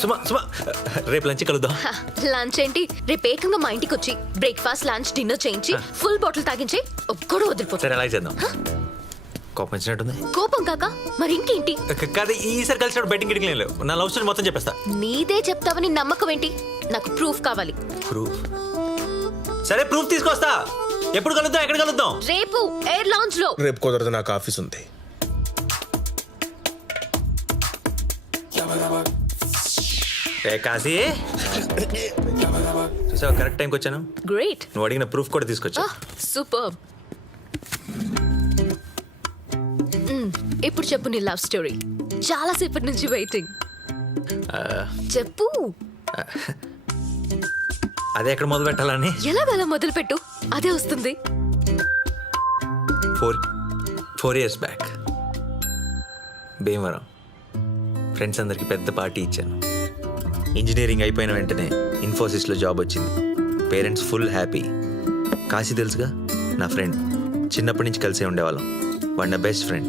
సుమా సుమా రేపు లంచ్ కలుద్దాం. లంచ్ ఏంటి? రేపు ఏకంగా మా ఇంటికి వచ్చి బ్రేక్ఫాస్ట్ లంచ్ డిన్నర్ చేయించి ఫుల్ బాటిల్ తాగించి ఒక్కడు వదిలిపోతాడు. సరే అలాగే చేద్దాం. కోపం వచ్చినట్టుంది. కోపం కాక మరి ఇంకేంటి? కాదు ఈసారి కలిసినప్పుడు బెట్టింగ్ గిటింగ్ లేవు. నా లవ్ స్టోరీ మొత్తం చెప్పేస్తా. నీదే చెప్తావని నమ్మకం ఏంటి? నాకు ప్రూఫ్ కావాలి. ప్రూఫ్? సరే ప్రూఫ్ తీసుకొస్తా. ఎప్పుడు కలుద్దాం? ఎక్కడ కలుద్దాం? రేపు ఎయిర్ లాంజ్ లో. రేపు కుదరదు, నాకు ఆఫీస్ ఉంది. కాశీ చూసావా కరెక్ట్ టైంకి వచ్చాను. గ్రేట్. నువ్వు అడిగిన ప్రూఫ్ కూడా తీసుకొచ్చా. సూపర్. ఇప్పుడు చెప్పు నీ లవ్ స్టోరీ. చాలా సేపటి నుంచి వెయిటింగ్. చెప్పు. అదే ఎక్కడ మొదలు పెట్టాలని. ఎలా మొదలు పెట్టు, అదే వస్తుంది. 4 years బ్యాక్ భీమవరం ఫ్రెండ్స్ అందరికి పెద్ద పార్టీ ఇచ్చాను. ఇంజనీరింగ్ అయిపోయిన వెంటనే ఇన్ఫోసిస్లో జాబ్ వచ్చింది. Parents full happy. కాశీ తెలుసుగా, నా ఫ్రెండ్. చిన్నప్పటి నుంచి కలిసే ఉండేవాళ్ళం. వాడు నా బెస్ట్ ఫ్రెండ్,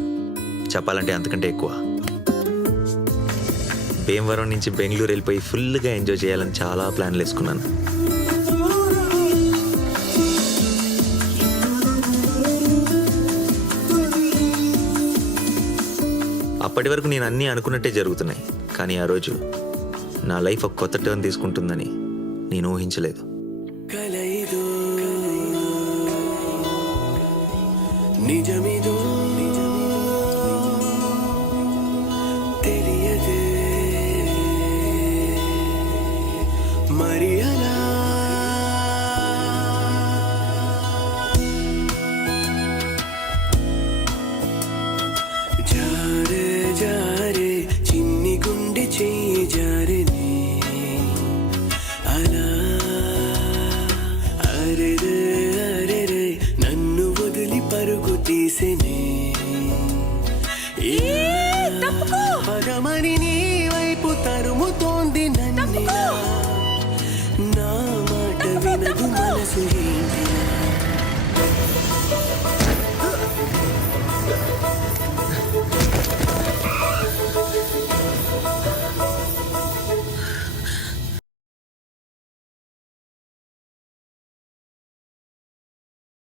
చెప్పాలంటే అంతకంటే ఎక్కువ. భీమవరం నుంచి బెంగళూరు వెళ్ళిపోయి ఫుల్గా ఎంజాయ్ చేయాలని చాలా ప్లాన్లు వేసుకున్నాను. అప్పటి వరకు నేను అన్నీ అనుకున్నట్టే జరుగుతున్నాయి. కానీ ఆ రోజు నా లైఫ్ ఒక కొత్త టర్న్ తీసుకుంటుందని నేను ఊహించలేదు. నిజమిదో